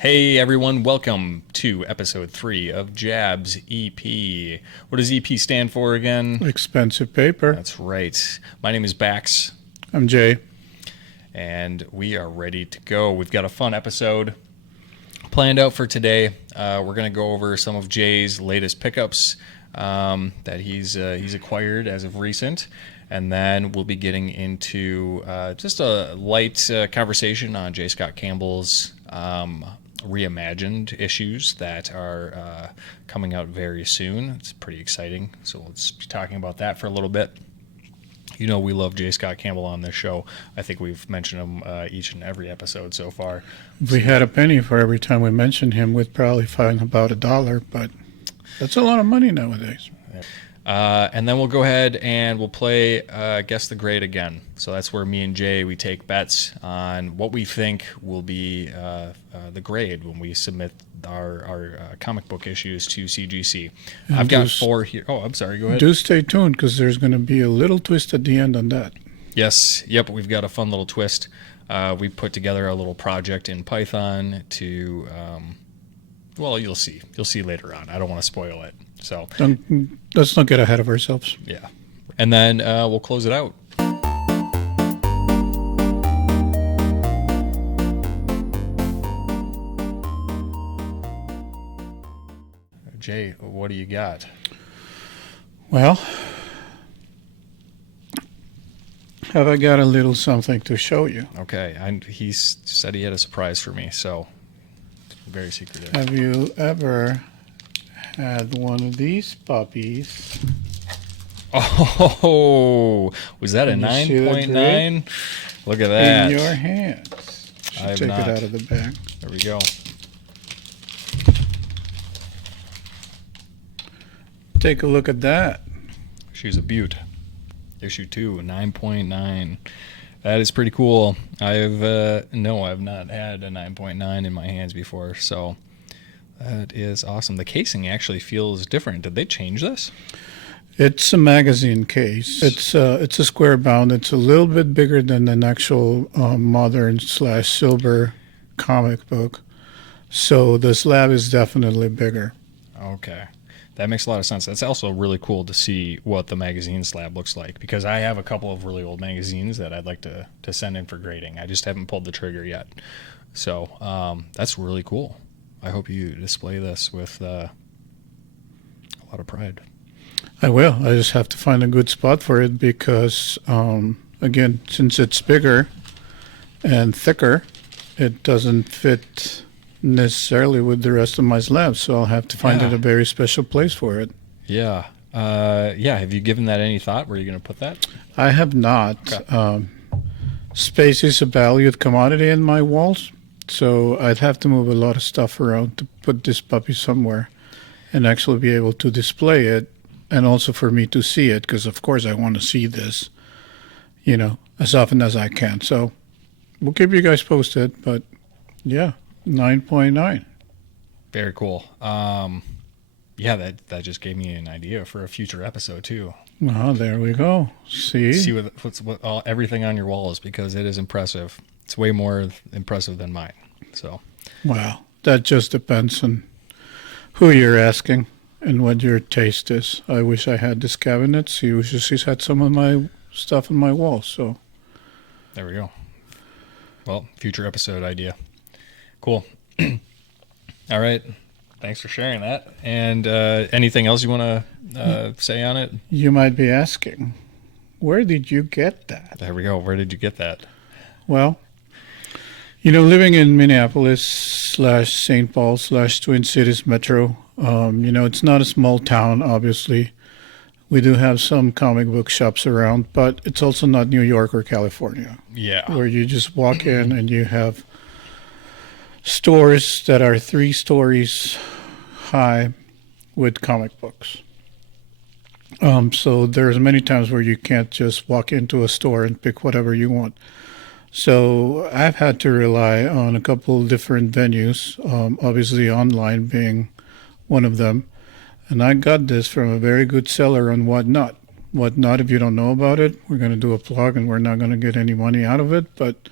Hey everyone, welcome to episode 3 of JaB's EP. What does EP stand for again? Expensive paper. That's right. My name is Bax, I'm Jay. and we are ready to go. We've got a fun episode planned out for today. We're going to go over some of Jay's latest pickups that he's acquired as of recent. And then we'll be getting into just a light conversation on J. Scott Campbell's reimagined issues that are coming out very soon. It's pretty exciting. So let's be talking about that for a little bit. You know, we love J. Scott Campbell on this show. I think we've mentioned him each and every episode so far. If we had a penny for every time we mentioned him, we'd probably find about $1, but that's a lot of money nowadays. And then we'll go ahead and we'll play Guess the Grade again. So that's where me and Jay, we take bets on what we think will be the grade when we submit our comic book issues to CGC. And I've got 4 here. Oh, I'm sorry. Go ahead. Do stay tuned because there's going to be a little twist at the end on that. Yes. Yep. We've got a fun little twist. We put together a little project in Python to, well, you'll see. You'll see later on. I don't want to spoil it. So Let's not get ahead of ourselves. yeah. And then we'll close it out. Jay, what do you got? Well, have I got a little something to show you? Okay. He said he had a surprise for me, so very secretive. Have you ever had one of these puppies? Oh, was that a Can you see the 9.9? Look at that. In your hands. I have Take not. it out of the bag. There we go. Take a look at that. She's a beaut. Issue 2, 9.9. That is pretty cool. I've not had a 9.9 in my hands before, so that is awesome. The casing actually feels different. Did they change this? It's a magazine case. It's a square bound. It's a little bit bigger than an actual modern/silver comic book. So the slab is definitely bigger. Okay. That makes a lot of sense. That's also really cool to see what the magazine slab looks like, because I have a couple of really old magazines that I'd like to send in for grading. I just haven't pulled the trigger yet. So that's really cool. I hope you display this with a lot of pride. I will. I just have to find a good spot for it because, again, since it's bigger and thicker, it doesn't fit necessarily with the rest of my slabs. So I'll have to find it a very special place for it. Yeah. Have you given that any thought? Where are you going to put that? I have not. Okay. Space is a valued commodity in my walls. So I'd have to move a lot of stuff around to put this puppy somewhere and actually be able to display it, and also for me to see it, because of course I want to see this, as often as I can. So we'll keep you guys posted, but yeah, 9.9. Very cool. That just gave me an idea for a future episode too. Oh, there we go. See what everything on your wall is, because it is impressive. It's way more impressive than mine. So, wow, that just depends on who you're asking and what your taste is. I wish I had this cabinet. He wishes he's had some of my stuff on my wall. So there we go. Well, future episode idea. Cool. All right. Thanks for sharing that. And anything else you want to say on it? You might be asking, where did you get that? There we go. Where did you get that? Well, living in Minneapolis/St. Paul/Twin Cities Metro, it's not a small town, obviously. We do have some comic book shops around, but it's also not New York or California. Yeah. Where you just walk in and you have stores that are 3 stories high with comic books. So there's many times where you can't just walk into a store and pick whatever you want. So I've had to rely on a couple different venues, obviously online being one of them. And I got this from a very good seller on Whatnot. Whatnot, if you don't know about it, we're going to do a plug and we're not going to get any money out of it. But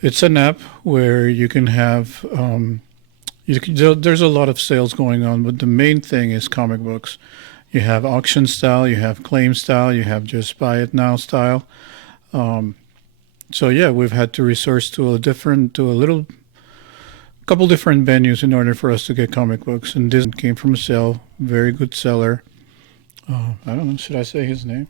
it's an app where you can have There's a lot of sales going on, but the main thing is comic books. You have auction style, you have claim style, you have just buy it now style. So yeah, we've had to resource to a couple different venues in order for us to get comic books. And this came from a sale, very good seller. I don't know, should I say his name?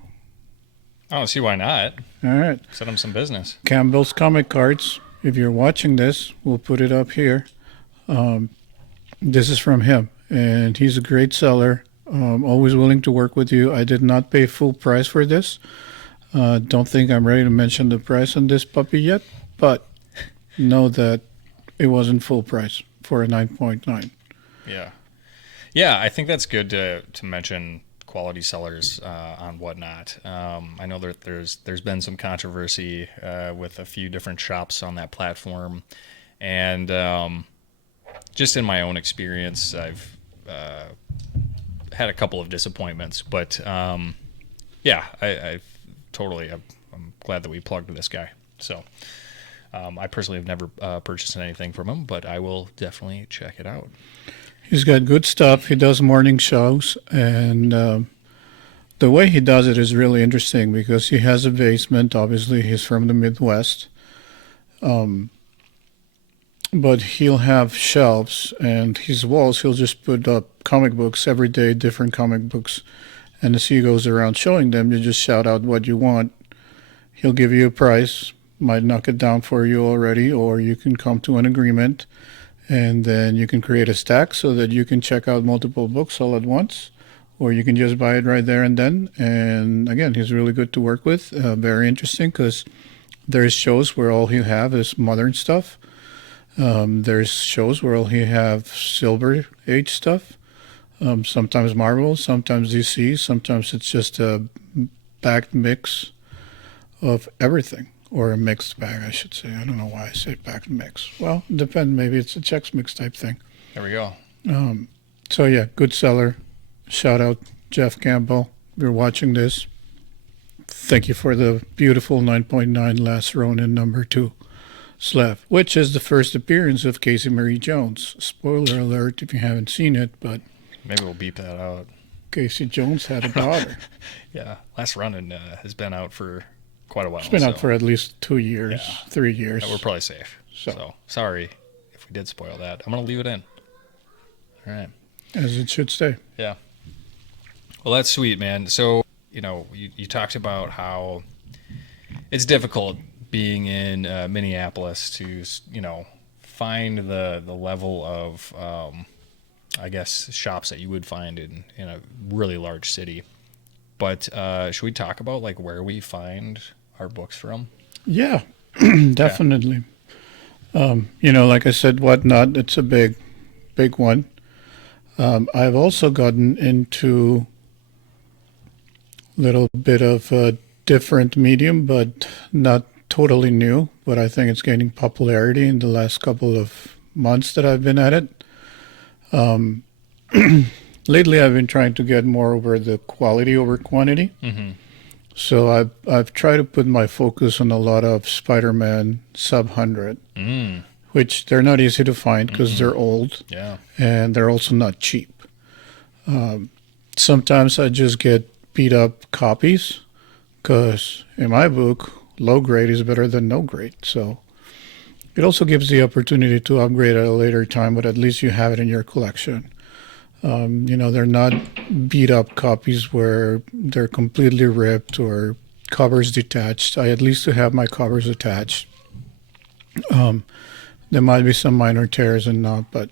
I don't see why not. All right. Set him some business. Campbell's Comic Cards. If you're watching this, we'll put it up here. This is from him, and he's a great seller. Always willing to work with you. I did not pay full price for this. Don't think I'm ready to mention the price on this puppy yet, but know that it wasn't full price for a 9.9. Yeah. Yeah, I think that's good to mention quality sellers on Whatnot. I know that there's been some controversy with a few different shops on that platform, and just in my own experience, I've had a couple of disappointments. But yeah, I'm glad that we plugged this guy. So I personally have never purchased anything from him, but I will definitely check it out. He's got good stuff. He does morning shows, and the way he does it is really interesting because he has a basement. Obviously, he's from the Midwest. But he'll have shelves, and his walls, he'll just put up comic books every day, different comic books. And as he goes around showing them, you just shout out what you want. He'll give you a price, might knock it down for you already, or you can come to an agreement. And then you can create a stack so that you can check out multiple books all at once, or you can just buy it right there and then. And again, he's really good to work with. Very interesting because there's shows where all he'll have is modern stuff. There's shows where all he have Silver Age stuff. Sometimes Marvel, sometimes DC, sometimes it's just a backed mix of everything. Or a mixed bag, I should say. I don't know why I say packed mix. Well, depends. Maybe it's a Chex Mix type thing. There we go. So, yeah, good seller. Shout out Jeff Campbell. If you're watching this, thank you for the beautiful 9.9 Last Ronin #2 Slev, which is the first appearance of Casey Marie Jones. Spoiler alert if you haven't seen it, but... Maybe we'll beep that out. Casey Jones had a daughter. Yeah, Last Ronin has been out for... quite a while. It's been out for at least 2 years, 3 years. Yeah, we're probably safe. So sorry if we did spoil that. I'm going to leave it in. All right. As it should stay. Yeah. Well, that's sweet, man. So, you talked about how it's difficult being in Minneapolis to, find the level of, I guess, shops that you would find in a really large city. But should we talk about like where we find our books from? Yeah, definitely. Like I said, Whatnot, it's a big one. I've also gotten into a little bit of a different medium, but not totally new. But I think it's gaining popularity in the last couple of months that I've been at it. Lately, I've been trying to get more over the quality over quantity. Mm-hmm. So I've tried to put my focus on a lot of Spider-Man sub-100, which they're not easy to find because they're old, and they're also not cheap. Sometimes I just get beat up copies because in my book, low grade is better than no grade. So it also gives the opportunity to upgrade at a later time, but at least you have it in your collection. They're not beat up copies where they're completely ripped or covers detached. I at least have my covers attached. There might be some minor tears and not, but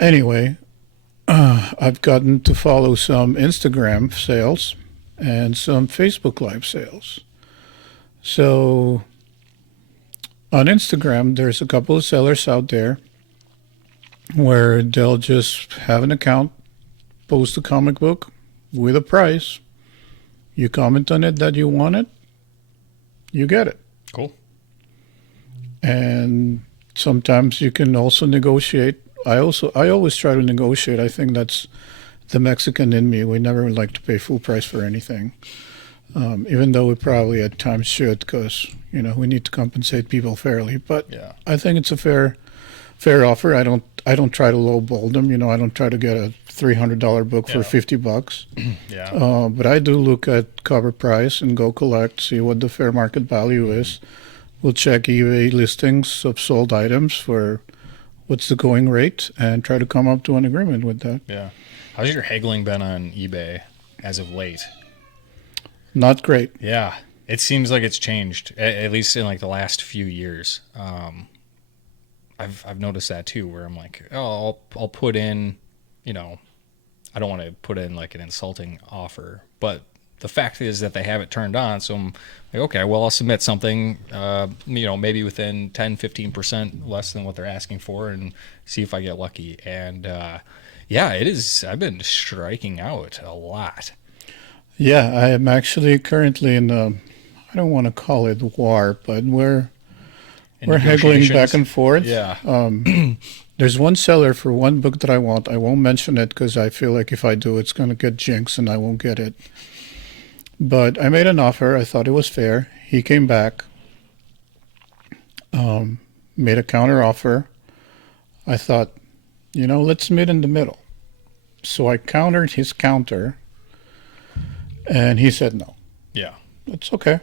anyway, I've gotten to follow some Instagram sales and some Facebook Live sales. So on Instagram, there's a couple of sellers out there where they'll just have an account, post a comic book with a price. You comment on it that you want it, you get it. Cool. And sometimes you can also negotiate. I always try to negotiate. I think that's the Mexican in me. We never like to pay full price for anything, even though we probably at times should, because we need to compensate people fairly. But I think it's a fair offer. I I don't try to lowball them. I don't try to get a $300 book for Yeah. $50. Yeah. But I do look at cover price and go collect, see what the fair market value is. We'll check eBay listings of sold items for what's the going rate and try to come up to an agreement with that. Yeah. How's your haggling been on eBay as of late? Not great. Yeah. It seems like it's changed, at least in like the last few years. I've noticed that too, where I'm like, oh, I'll put in, I don't want to put in like an insulting offer, but the fact is that they have it turned on. So I'm like, okay, well, I'll submit something, maybe within 10, 15% less than what they're asking for and see if I get lucky. And yeah, it is. I've been striking out a lot. Yeah, I am actually currently in I don't want to call it war, but we're haggling back and forth. Yeah. There's one seller for one book that I want. I won't mention it because I feel like if I do, it's going to get jinxed and I won't get it. But I made an offer. I thought it was fair. He came back, made a counter offer. I thought, let's meet in the middle. So I countered his counter, and he said no. Yeah. It's okay.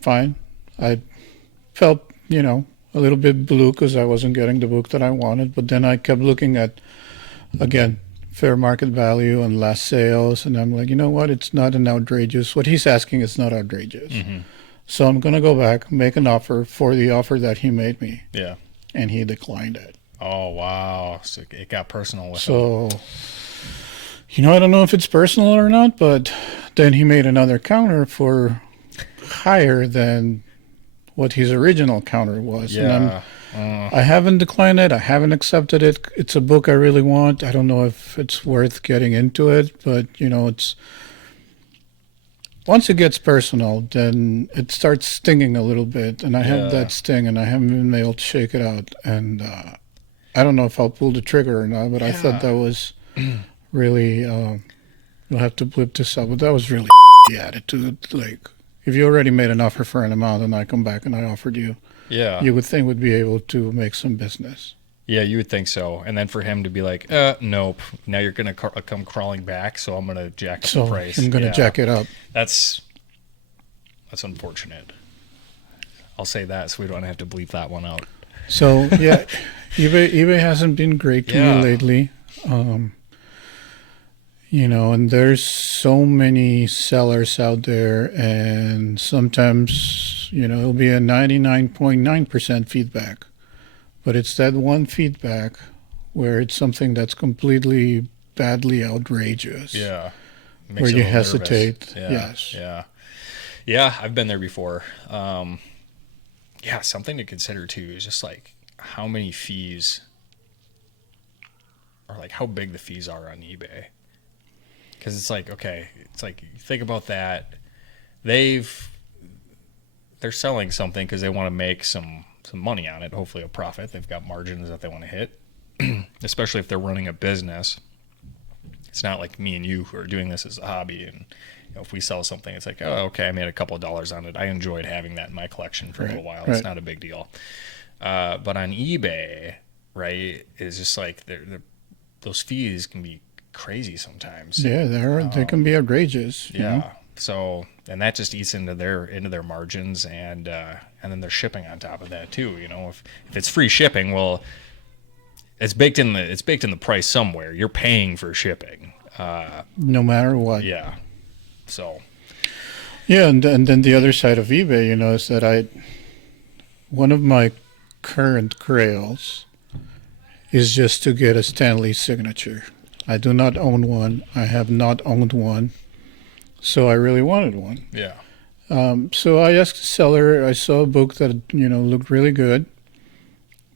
Fine. I felt, a little bit blue because I wasn't getting the book that I wanted. But then I kept looking at, again, fair market value and last sales. And I'm like, you know what? It's not an outrageous. What he's asking is not outrageous. Mm-hmm. So I'm going to go back, make an offer for the offer that he made me. Yeah. And he declined it. Oh, wow. So it got personal with him. So, I don't know if it's personal or not, but then he made another counter for higher than what his original counter was. Yeah. And I haven't declined it. I haven't accepted it. It's a book I really want. I don't know if it's worth getting into it, but, it's once it gets personal, then it starts stinging a little bit. And I have that sting, and I haven't been able to shake it out. And I don't know if I'll pull the trigger or not, but I thought that was really, you'll have to blip this up, but that was really the attitude. Like, if you already made an offer for an amount and I come back and I offered you, you would think we'd be able to make some business. Yeah, you would think so. And then for him to be like, nope, now you're going to come crawling back, so I'm going to jack up the price. I'm going to jack it up. That's unfortunate. I'll say that so we don't have to bleep that one out. So, yeah, eBay hasn't been great to me lately. And there's so many sellers out there, and sometimes, it'll be a 99.9% feedback. But it's that one feedback where it's something that's completely badly outrageous. Yeah. Where you hesitate. Yeah. Yes. Yeah. Yeah, I've been there before. Something to consider too is just like how many fees or like how big the fees are on eBay. Because it's like, okay, it's like think about that. They're selling something because they want to make some money on it, hopefully a profit. They've got margins that they want to hit, especially if they're running a business. It's not like me and you who are doing this as a hobby. And if we sell something, it's like, oh, okay, I made a couple of dollars on it. I enjoyed having that in my collection for a little while. It's not a big deal. But on eBay, right, it's just like those fees can be crazy sometimes. Yeah, they can be outrageous. Yeah. So, and that just eats into their margins, and then they're shipping on top of that too. If it's free shipping, well, it's baked in the price somewhere. You're paying for shipping, no matter what. Yeah. So. Yeah, and then the other side of eBay, is that one of my current grails is just to get a Stanley signature. I do not own one. I have not owned one. So I really wanted one. Yeah. So I asked the seller, I saw a book that, looked really good,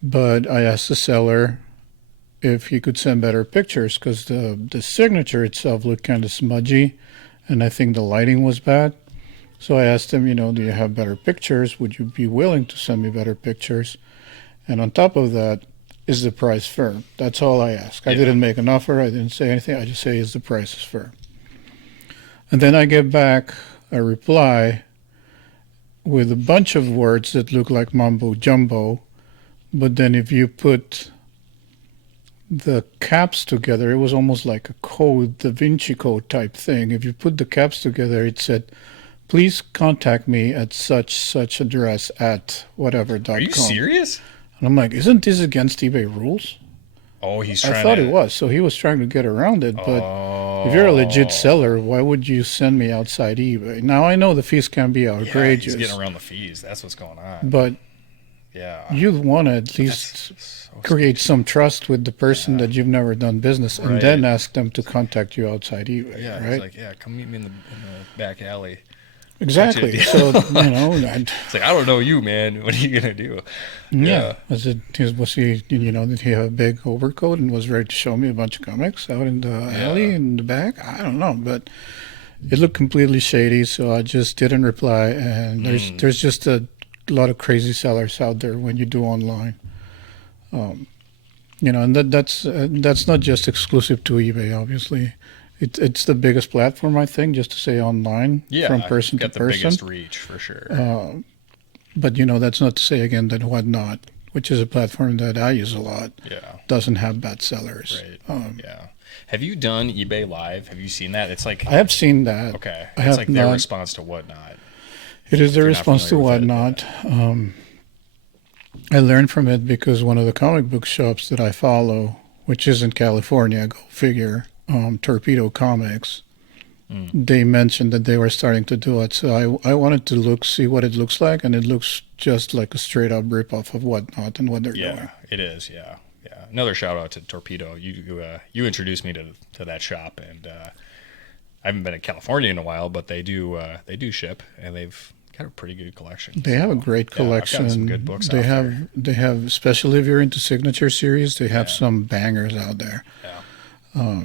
but I asked the seller if he could send better pictures because the signature itself looked kind of smudgy, and I think the lighting was bad. So I asked him, do you have better pictures? Would you be willing to send me better pictures? And on top of that, is the price fair? That's all I asked. I didn't make an offer. I didn't say anything. I just say, is the price fair? And then I get back a reply with a bunch of words that look like mumbo jumbo. But then if you put the caps together, it was almost like a code, Da Vinci Code type thing. If you put the caps together, it said, please contact me at such address at whatever.com. Are you serious? And I'm like, isn't this against eBay rules? Oh, he's trying I thought to... it was. So he was trying to get around it. But Oh. if you're a legit seller, why would you send me outside eBay? Now, I know the fees can be Yeah, outrageous. he's getting around the fees. That's what's going on. But yeah. you want to at least create some trust with the person that you've never done business and then ask them to contact you outside eBay, Yeah, right? he's like, yeah, come meet me in the back alley. Exactly. So, It's like, I don't know you, man. What are you going to do? yeah. Was he, did he have a big overcoat and was ready to show me a bunch of comics out in the alley in the back? I don't know, but it looked completely shady, so I just didn't reply. And there's just a lot of crazy sellers out there when you do online. And that's not just exclusive to eBay, obviously. It's the biggest platform, I think, just to say online from person to got the person. biggest reach for sure. But that's not to say again that Whatnot, which is a platform that I use a lot, doesn't have bad sellers. Right. Have you done eBay Live? Have you seen that? It's like I have seen that. Okay. I It's have like their not. response to Whatnot. It is their If you're not response to familiar with Whatnot. I learned from it because one of the comic book shops that I follow, which is in California, go figure, Torpedo Comics, they mentioned that they were starting to do it. So I wanted to see what it looks like, and it looks just like a straight up ripoff of Whatnot and what they're doing. Yeah, it is. Yeah. Another shout out to Torpedo. You introduced me to that shop, and I haven't been in California in a while, but they do ship, and they've got a pretty good collection. They have a great collection. I've got some good books they out have there. they have, especially if you're into signature series, they have some bangers out there. Yeah.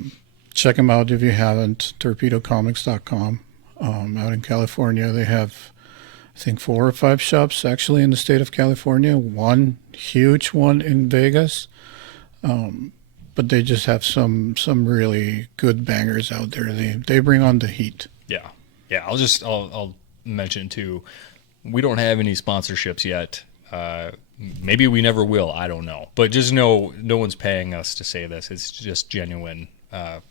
Check them out if you haven't. TorpedoComics.com. Out in California, they have, I think, 4 or 5 shops actually in the state of California. One huge one in Vegas. But they just have some really good bangers out there. They bring on the heat. Yeah. I'll mention too, we don't have any sponsorships yet. Maybe we never will. I don't know. But just know no one's paying us to say this. It's just genuine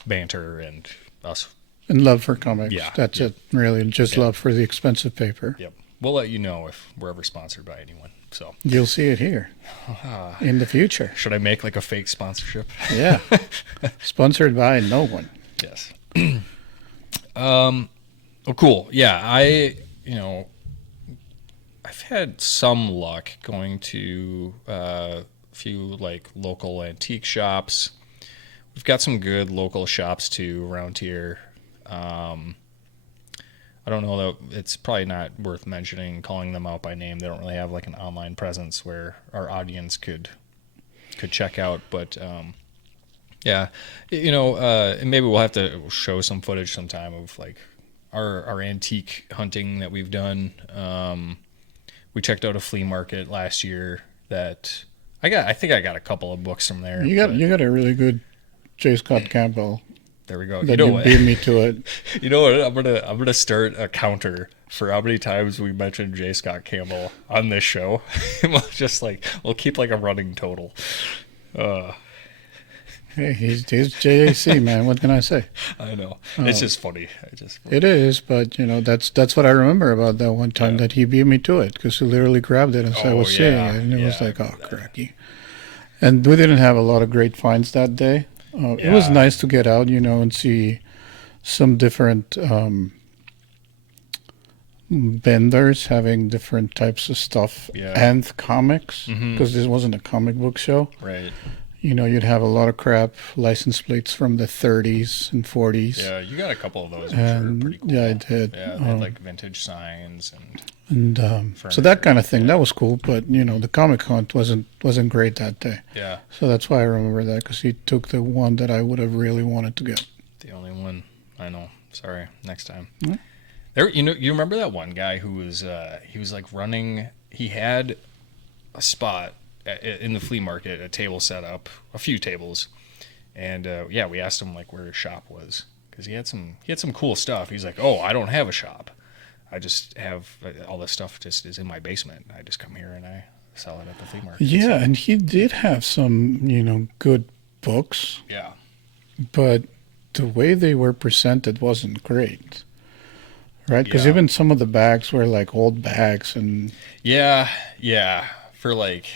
banter and us. And love for comics. Yeah. That's it, really. Just love for the expensive paper. Yep. We'll let you know if we're ever sponsored by anyone. So you'll see it here in the future. Should I make like a fake sponsorship? Yeah. Sponsored by no one. Yes. Well, cool. Yeah, I've had some luck going to a few like local antique shops. We've got some good local shops too around here. I don't know that it's probably not worth mentioning, calling them out by name. They don't really have like an online presence where our audience could check out. But and maybe we'll have to show some footage sometime of like our antique hunting that we've done. We checked out a flea market last year that I think I got a couple of books from there. You got a really good J. Scott Campbell. There we go. That you beat me to it. You know what? I'm gonna start a counter for how many times we mentioned J. Scott Campbell on this show. We'll keep like a running total. Hey, he's JAC, man. What can I say? I know. It's just funny. It is, but that's what I remember about that one time that he beat me to it because he literally grabbed it as I was seeing it, and it was like, oh, cracky. And we didn't have a lot of great finds that day. It was nice to get out, and see some different vendors having different types of stuff and comics because this wasn't a comic book show. Right. You'd have a lot of crap, license plates from the 30s and 40s. Yeah, you got a couple of those, which are pretty cool. Yeah, I did. Yeah, they had like vintage signs and so that kind of thing, that was cool. But the comic hunt wasn't great that day. Yeah. So that's why I remember that because he took the one that I would have really wanted to get. The only one I know. Sorry. Next time. Mm-hmm. There, you remember that one guy who was he was like running. He had a spot in the flea market, a table set up, a few tables, and we asked him like where his shop was because he had some cool stuff. He's like, oh, I don't have a shop. I just have all this stuff just is in my basement. I just come here and I sell it at the flea market. Yeah, and he did have some, good books, Yeah. but the way they were presented wasn't great. Right? Because Yeah. even some of the bags were like old bags, and Yeah. Yeah. For like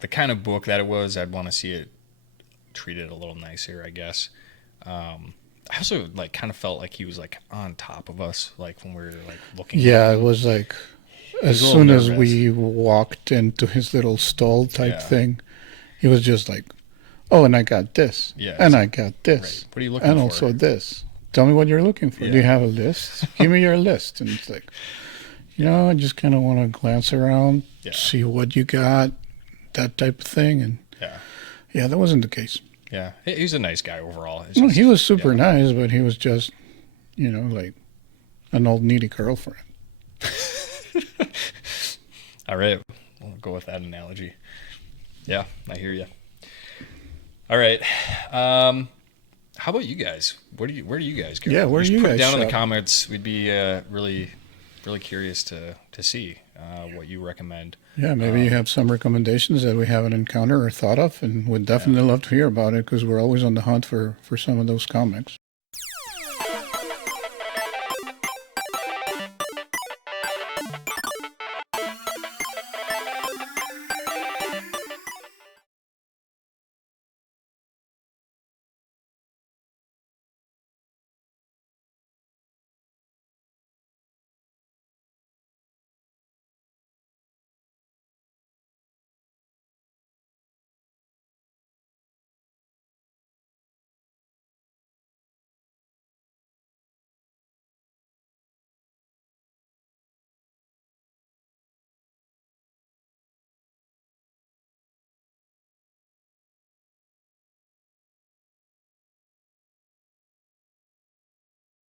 the kind of book that it was, I'd want to see it treated a little nicer, I guess. I also like kind of felt like he was like on top of us, like when we were like looking. yeah, at it him. was like was as a little soon as nervous. we walked into his little stall type Yeah. thing, he was just like, "Oh, and I got this, Yeah, and it's I got this, Right. What are you looking and for? also this. Tell me what you're looking for. Do you Yeah. have a list? Give me your list." And it's like, I just kind of want to glance around, Yeah. see what you got, that type of thing, and Yeah. yeah, that wasn't the case. Yeah. He's a nice guy overall. It's No, just- he was super yeah. nice, but he was just, like an old needy girlfriend. All right. We'll go with that analogy. Yeah, I hear you. All right. How about you guys? Where do you guys go? Yeah, where do you put it guys down in the shop? comments. We'd be really curious to see what you recommend. Yeah, maybe you have some recommendations that we haven't encountered or thought of, and we'd definitely love to hear about it because we're always on the hunt for some of those comics.